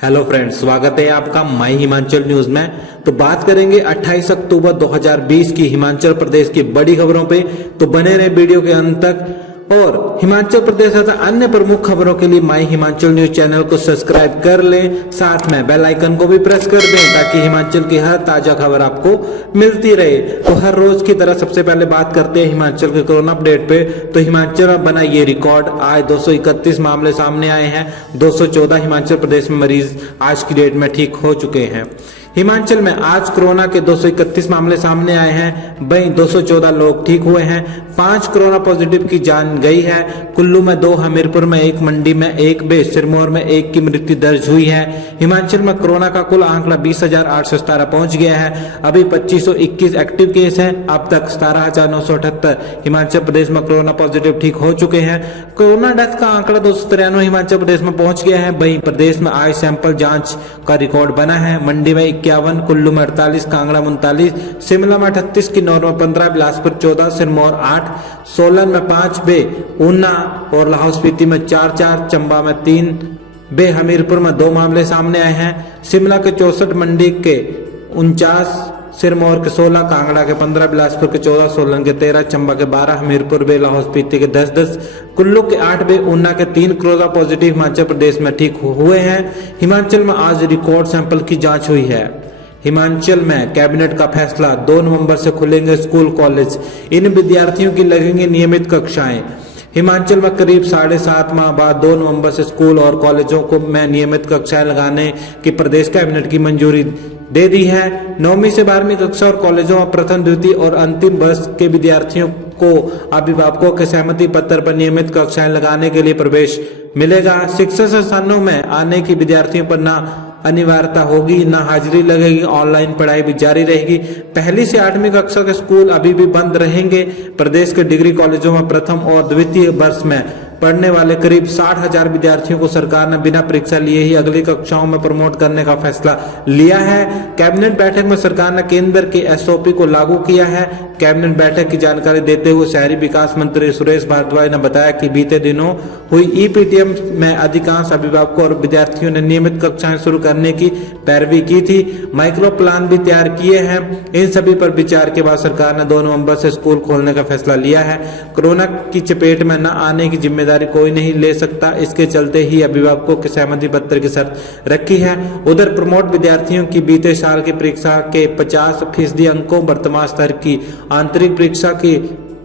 Hello friends, स्वागत है आपका माई हिमाचल न्यूज में। तो बात करेंगे 28 अक्टूबर 2020 की हिमाचल प्रदेश की बड़ी खबरों पे। तो बने रहे वीडियो के अंत तक और हिमाचल प्रदेश तथा अन्य प्रमुख खबरों के लिए माई हिमाचल न्यूज चैनल को सब्सक्राइब कर लें, साथ में बेल आइकन को भी प्रेस कर दें ताकि हिमाचल की हर ताजा खबर आपको मिलती रहे। तो हर रोज की तरह सबसे पहले बात करते हैं हिमाचल के कोरोना अपडेट पे। तो हिमाचल में बना ये रिकॉर्ड, आज 231 मामले सामने आए हैं। 214 हिमाचल प्रदेश में मरीज आज की डेट में ठीक हो चुके हैं। हिमाचल में आज कोरोना के 231 मामले सामने आए हैं, वहीं 214 लोग ठीक हुए हैं। 5 कोरोना पॉजिटिव की जान गई है। कुल्लू में 2, हमीरपुर में 1, मंडी में 1, सिरमौर में 1 की मृत्यु दर्ज हुई है। हिमाचल में कोरोना का कुल आंकड़ा 20,817 पहुंच गया है। अभी 2521 एक्टिव केस है। अब तक 17,978 हिमाचल प्रदेश में कोरोना पॉजिटिव ठीक हो चुके हैं। कोरोना डेथ का आंकड़ा 293 हिमाचल प्रदेश में पहुंच गया है। वहीं प्रदेश में आज सैंपल जांच का रिकॉर्ड बना है। मंडी में 51, कुल्लू में 48, कांगड़ा में 39, शिमला में 38, किन्नौर में 15, बिलासपुर 14, सिरमौर 8, सोलन में 5, ऊना और लाहौल स्पीति में 4, चंबा में 3, हमीरपुर में 2 मामले सामने आए हैं। शिमला के 64, मंडी के 49, सिरमौर के 16, कांगड़ा के 15, बिलासपुर के 14, सोलन के 13, चंबा के 12, हमीरपुर लाहौल स्पीति के 10, कुल्लू के 8, ऊना के 3 कोरोना पॉजिटिव हिमाचल प्रदेश में ठीक हुए हैं। हिमाचल में आज रिकॉर्ड सैंपल की जांच हुई है। हिमाचल में कैबिनेट का फैसला, 2 नवंबर से खुलेंगे स्कूल कॉलेज, इन विद्यार्थियों की लगेंगी नियमित कक्षाएं। हिमाचल में करीब 7.5 माह बाद 2 नवंबर से स्कूल और कॉलेजों को में नियमित कक्षाएं लगाने की प्रदेश कैबिनेट की मंजूरी दे दी है। 9वीं से 12वीं कक्षा और कॉलेजों में प्रथम, द्वितीय और अंतिम वर्ष के विद्यार्थियों को अभिभावकों के सहमति पत्र पर नियमित कक्षाएं लगाने के लिए प्रवेश मिलेगा। शिक्षा संस्थानों में आने की विद्यार्थियों पर न अनिवार्यता होगी, न हाजिरी लगेगी। ऑनलाइन पढ़ाई भी जारी रहेगी। 1ली से 8वीं कक्षा के स्कूल अभी भी बंद रहेंगे। प्रदेश के डिग्री कॉलेजों में प्रथम और द्वितीय वर्ष में पढ़ने वाले करीब 60,000 विद्यार्थियों को सरकार ने बिना परीक्षा लिए ही अगली कक्षाओं में प्रमोट करने का फैसला लिया है। कैबिनेट बैठक में सरकार ने केंद्र के एसओपी को लागू किया है। कैबिनेट बैठक की जानकारी देते हुए शहरी विकास मंत्री सुरेश भारद्वाज ने बताया कि बीते दिनों हुई ईपीटीएम में अधिकांश अभिभावकों और विद्यार्थियों ने नियमित कक्षाएं शुरू करने की पैरवी की थी। माइक्रो प्लान भी तैयार किए हैं। इन सभी पर विचार के बाद सरकार ने 2 नवंबर से स्कूल खोलने का फैसला लिया है। कोरोना की चपेट में न आने की जिम्मेदारी कोई नहीं ले सकता, इसके चलते ही अभिभावकों के सहमति पत्र की शर्त रखी है। उधर प्रमोट विद्यार्थियों की बीते साल की परीक्षा के 50% अंकों, वर्तमान स्तर की आंतरिक परीक्षा की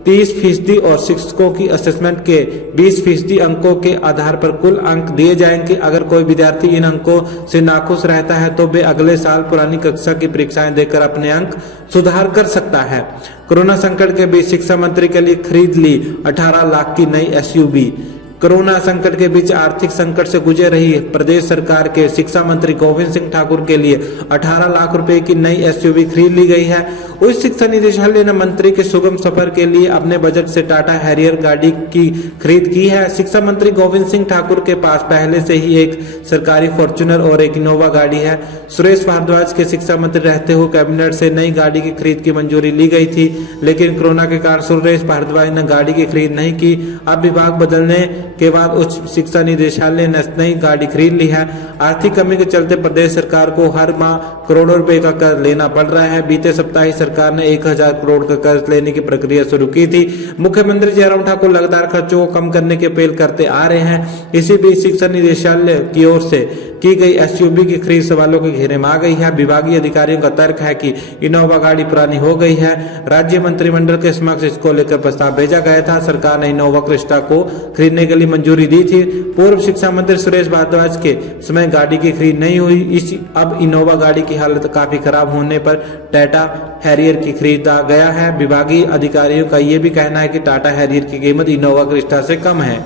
30% और शिक्षकों की असेसमेंट के 20% अंकों के आधार पर कुल अंक दिए जाएंगे। अगर कोई विद्यार्थी इन अंकों से नाखुश रहता है तो वे अगले साल पुरानी कक्षा की परीक्षाएं देकर अपने अंक सुधार कर सकता है। कोरोना संकट के बीच शिक्षा मंत्री के लिए खरीद ली 18 लाख की नई एसयूवी। कोरोना संकट के बीच आर्थिक संकट से गुजर रही प्रदेश सरकार के शिक्षा मंत्री गोविंद सिंह ठाकुर के लिए 18 लाख रुपए की नई एसयूवी खरीद ली गई है। उच्च शिक्षा निदेशालय ने मंत्री के सुगम सफर के लिए अपने बजट से टाटा हैरियर गाड़ी की खरीद की है। शिक्षा मंत्री गोविंद सिंह ठाकुर के पास पहले से ही एक सरकारी फॉर्च्यूनर और एक इनोवा गाड़ी है। सुरेश भारद्वाज के शिक्षा मंत्री रहते हुए कैबिनेट से नई गाड़ी की खरीद की मंजूरी ली गई थी, लेकिन कोरोना के कारण सुरेश भारद्वाज ने गाड़ी की खरीद नहीं की। अब विभाग बदलने के बाद उच्च शिक्षा निदेशालय ने नई गाड़ी खरीद ली है। आर्थिक कमी के चलते प्रदेश सरकार को हर माह करोड़ों रुपए का कर्ज लेना पड़ रहा है। बीते सप्ताह ही सरकार ने 1000 करोड़ का कर्ज लेने की प्रक्रिया शुरू की थी। मुख्यमंत्री जयराम ठाकुर लगातार खर्चों को कम करने की अपील करते आ रहे हैं। इसी बीच शिक्षा निदेशालय की ओर से की गई एसयूवी की खरीद सवालों के घेरे में आ गई है। विभागीय अधिकारियों का तर्क है कि इनोवा गाड़ी पुरानी हो गई है। राज्य मंत्रिमंडल के समक्ष इसको लेकर प्रस्ताव भेजा गया था। सरकार ने इनोवा क्रिस्टा को खरीदने के लिए मंजूरी दी थी। पूर्व शिक्षा मंत्री सुरेश भारद्वाज के समय गाड़ी की खरीद नहीं हुई। अब इनोवा गाड़ी की हालत काफी खराब होने पर टाटा हैरियर की खरीदा गया है। विभागीय अधिकारियों का यह भी कहना है कि टाटा हैरियर की कीमत इनोवा क्रिस्टा से कम है।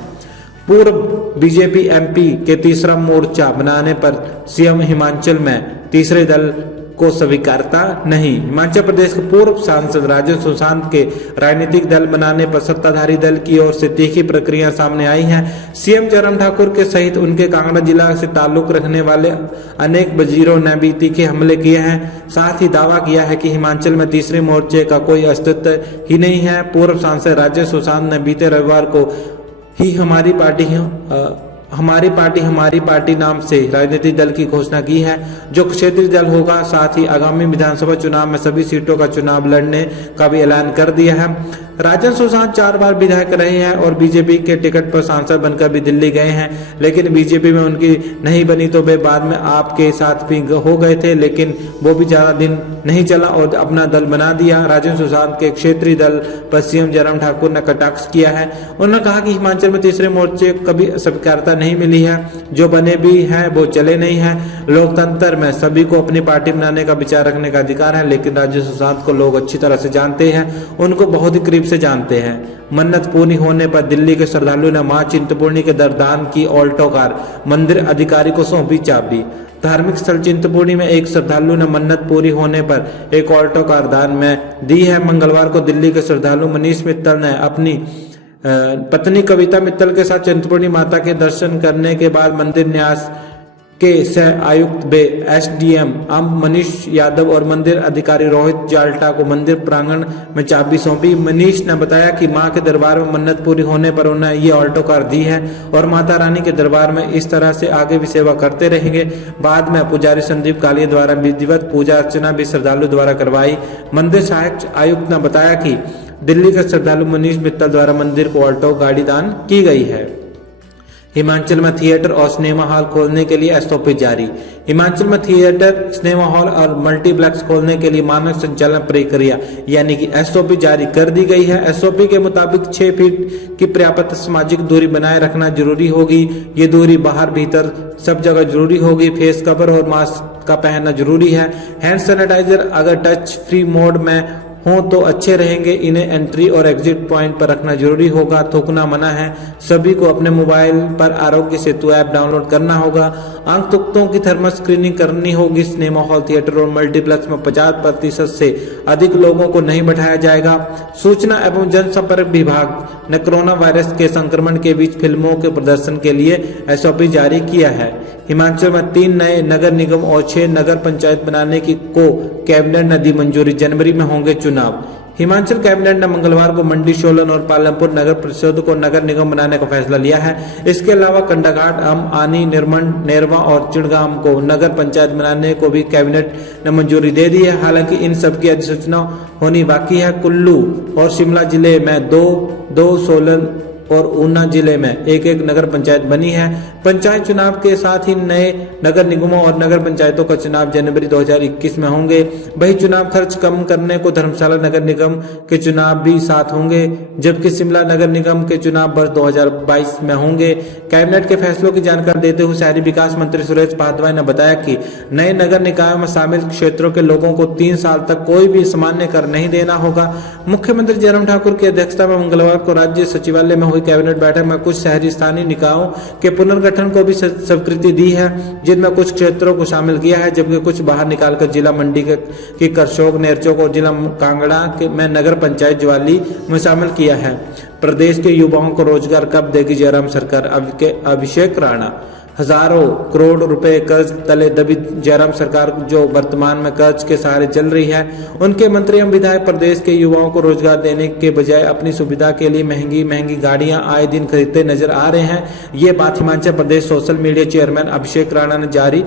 पूर्व बीजेपी एमपी के तीसरा मोर्चा बनाने पर सीएम हिमाचल में तीसरे दल को स्वीकारता नहीं। हिमाचल प्रदेश के पूर्व सांसद राजेश सुशांत के राजनीतिक दल बनाने पर सत्ताधारी दल की ओर से तीखी प्रक्रिया सामने आई है। सीएम जयराम ठाकुर के सहित उनके कांगड़ा जिला से ताल्लुक रखने वाले अनेक वजीरों ने भी तीखे हमले किए हैं। साथ ही दावा किया है कि हिमाचल में तीसरे मोर्चे का कोई अस्तित्व ही नहीं है। पूर्व सांसद राजेश सुशांत ने बीते रविवार को ही हमारी पार्टी हमारी पार्टी नाम से राजनीतिक दल की घोषणा की है, जो क्षेत्रीय दल होगा। साथ ही आगामी विधानसभा चुनाव में सभी सीटों का चुनाव लड़ने का भी ऐलान कर दिया है। राजन सुशांत 4 बार विधायक रहे हैं और बीजेपी के टिकट पर सांसद बनकर भी दिल्ली गए हैं, लेकिन बीजेपी में उनकी नहीं बनी तो वे बाद में आपके साथ भी हो गए थे, लेकिन वो भी ज्यादा दिन नहीं चला और अपना दल बना दिया। राजन सुशांत के क्षेत्रीय दल पर सीएम जयराम ठाकुर ने कटाक्ष किया है। उन्होंने कहा कि हिमाचल में तीसरे मोर्चे कभी स्वीकारता नहीं मिली है, जो बने भी हैं वो चले नहीं है। लोकतंत्र में सभी को अपनी पार्टी बनाने का विचार रखने का अधिकार है, लेकिन राजन सुशांत को लोग अच्छी तरह से जानते हैं, उनको बहुत ही करीब से जानते हैं। मन्नत पूरी होने पर दिल्ली के श्रद्धालु ने मां चिंतपूर्णी के दरदान की ऑल्टो कार, मंदिर अधिकारी को सौंपी चाबी। धार्मिक स्थल चिंतपूर्णी में एक श्रद्धालु ने मन्नत पूरी होने पर एक ऑल्टो कार दान में दी है। मंगलवार को दिल्ली के श्रद्धालु मनीष मित्तल ने अपनी पत्नी कविता मित्तल के साथ चिंतपूर्णी माता के दर्शन करने के बाद मंदिर न्यास के सह आयुक्त बे एसडीएम मनीष यादव और मंदिर अधिकारी रोहित जाल्टा को मंदिर प्रांगण में चाबी सौंपी। मनीष ने बताया कि मां के दरबार में मन्नत पूरी होने पर उन्हें ये ऑल्टो कार दी है और माता रानी के दरबार में इस तरह से आगे भी सेवा करते रहेंगे। बाद में पुजारी संदीप कालिया द्वारा विधिवत पूजा अर्चना भी श्रद्धालु द्वारा करवाई। मंदिर सहायक आयुक्त ने बताया कि दिल्ली के श्रद्धालु मनीष मित्तल द्वारा मंदिर को ऑल्टो गाड़ी दान की गई है। हिमाचल में थिएटर और सिनेमा हॉल खोलने के लिए एसओपी जारी। हिमाचल में थिएटर, सिनेमा हॉल और मल्टीप्लेक्स खोलने के लिए मानक संचालन प्रक्रिया यानी कि एसओपी जारी कर दी गई है। एसओपी के मुताबिक 6 फीट की पर्याप्त सामाजिक दूरी बनाए रखना जरूरी होगी। ये दूरी बाहर भीतर सब जगह जरूरी होगी। फेस कवर और मास्क का पहनना जरूरी है। हैंड सैनिटाइजर अगर टच फ्री मोड में हो तो अच्छे रहेंगे। इन्हें एंट्री और एग्जिट पॉइंट पर रखना जरूरी होगा। थूकना मना है। सभी को अपने मोबाइल पर आरोग्य सेतु ऐप डाउनलोड करना होगा। आंख तुक्तों की थर्मल स्क्रीनिंग करनी होगी। सिनेमा हॉल, थिएटर और मल्टीप्लेक्स में 50% से अधिक लोगों को नहीं बैठाया जाएगा। सूचना एवं जनसंपर्क विभाग ने कोरोना वायरस के संक्रमण के बीच फिल्मों के प्रदर्शन के लिए एसओपी जारी किया है। हिमाचल में 3 नए नगर निगम और 6 नगर पंचायत बनाने की को कैबिनेट ने दी मंजूरी। जनवरी में होंगे चुनाव। हिमाचल कैबिनेट ने मंगलवार को मंडी, सोलन और पालमपुर नगर परिषद को नगर निगम बनाने का फैसला लिया है। इसके अलावा कंडाघाट, आनी, निर्मंड, नेरवा और चिड़गांव को नगर पंचायत बनाने को भी कैबिनेट ने मंजूरी दे दी है। हालांकि इन सब की अधिसूचना होनी बाकी है। कुल्लू और शिमला जिले में 2, सोलन और ऊना जिले में 1 नगर पंचायत बनी है। पंचायत चुनाव के साथ ही नए नगर निगमों और नगर पंचायतों का चुनाव जनवरी 2021 में होंगे। वही चुनाव खर्च कम करने को धर्मशाला नगर निगम के चुनाव भी साथ होंगे, जबकि शिमला नगर निगम के चुनाव वर्ष 2022 में होंगे। कैबिनेट के फैसलों की जानकारी देते हुए शहरी विकास मंत्री सुरेश भारद्वाज ने बताया कि नए नगर निकायों में शामिल क्षेत्रों के लोगों को 3 साल तक कोई भी सामान्य कर नहीं देना होगा। मुख्यमंत्री जयराम ठाकुर की अध्यक्षता में मंगलवार को राज्य सचिवालय में कैबिनेट बैठक में कुछ शहरी स्थानीय निकायों के पुनर्गठन को भी स्वीकृति दी है, जिनमें कुछ क्षेत्रों को शामिल किया है, जबकि कुछ बाहर निकालकर जिला मंडी के करसोग, नेरचौक और जिला कांगड़ा में नगर पंचायत ज्वाली में शामिल किया है। प्रदेश के युवाओं को रोजगार कब देगी जयराम सरकार? अभिषेक राणा। हजारों करोड़ रुपए कर्ज तले दबी जयराम सरकार जो वर्तमान में कर्ज के सहारे चल रही है, उनके मंत्री एवं विधायक प्रदेश के युवाओं को रोजगार देने के बजाय अपनी सुविधा के लिए महंगी महंगी गाड़ियां आए दिन खरीदते नजर आ रहे हैं। ये बात Himachal Pradesh social media chairman Abhishek Rana ने जारी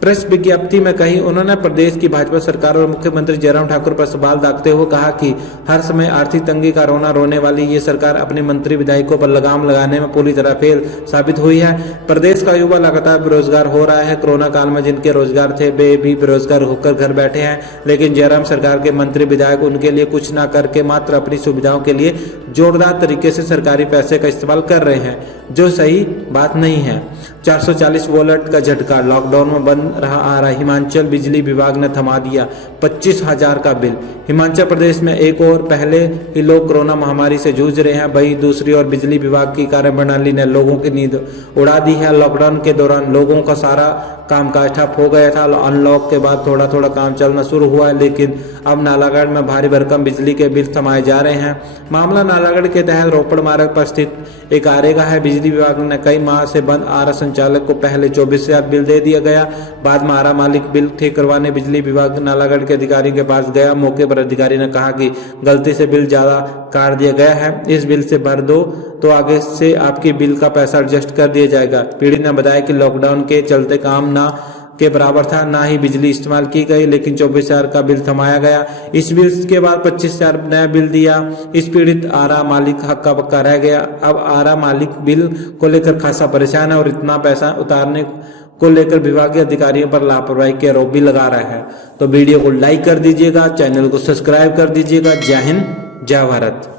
प्रेस विज्ञप्ति में कही। उन्होंने प्रदेश की भाजपा सरकार और मुख्यमंत्री जयराम ठाकुर पर सवाल दागते हुए कहा कि हर समय आर्थिक तंगी का रोना रोने वाली ये सरकार अपने मंत्री विधायकों पर लगाम लगाने में पूरी तरह फेल साबित हुई है। प्रदेश का युवा लगातार बेरोजगार हो रहा है। कोरोना काल में जिनके रोजगार थे वे भी बेरोजगार होकर घर बैठे हैं, लेकिन जयराम सरकार के मंत्री विधायक उनके लिए कुछ न करके मात्र अपनी सुविधाओं के लिए जोरदार तरीके से सरकारी पैसे का इस्तेमाल कर रहे हैं, जो सही बात नहीं है। 440 वोल्ट का झटका, लॉकडाउन में बंद रहा आ रहा हिमाचल बिजली विभाग ने थमा दिया 25,000 का बिल। हिमाचल प्रदेश में एक और पहले ही लोग कोरोना महामारी से जूझ रहे हैं, वहीं दूसरी ओर बिजली विभाग की कार्यप्रणाली ने लोगों की नींद उड़ा दी है। लॉकडाउन के दौरान लोगों का सारा कामकाज ठप हो गया था। अनलॉक के बाद थोड़ा थोड़ा काम चलना शुरू हुआ है, लेकिन अब नालागढ़ में भारी भरकम बिजली के बिल थमाए जा रहे हैं। मामला नालागढ़ के तहत रोपड़ मार्ग पर स्थित एक आरेगा है। बिजली विभाग ने कई माह से बंद आरा संचालक को पहले 24,000 बिल दे दिया गया। बाद में आरा मालिक बिल ठीक करवाने बिजली विभाग नालागढ़ के अधिकारी के पास गया। मौके पर अधिकारी ने कहा कि गलती से बिल ज्यादा काट दिया गया है, इस बिल से भर दो तो आगे से आपके बिल का पैसा एडजस्ट कर दिया जाएगा। पीड़ित ने बताया कि लॉकडाउन के चलते काम ना के बराबर था, ना ही बिजली इस्तेमाल की गई, लेकिन 24,000 का बिल थमाया गया। इस बिल के बाद 25,000 नया बिल दिया। इस पीड़ित आरा मालिक हक्का बक्का रह गया। अब आरा मालिक बिल को लेकर खासा परेशान है और इतना पैसा उतारने को लेकर विभागीय अधिकारियों पर लापरवाही के आरोप भी लगा रहा है। तो वीडियो को लाइक कर दीजिएगा, चैनल को सब्सक्राइब कर दीजिएगा। जय हिंद, जय भारत।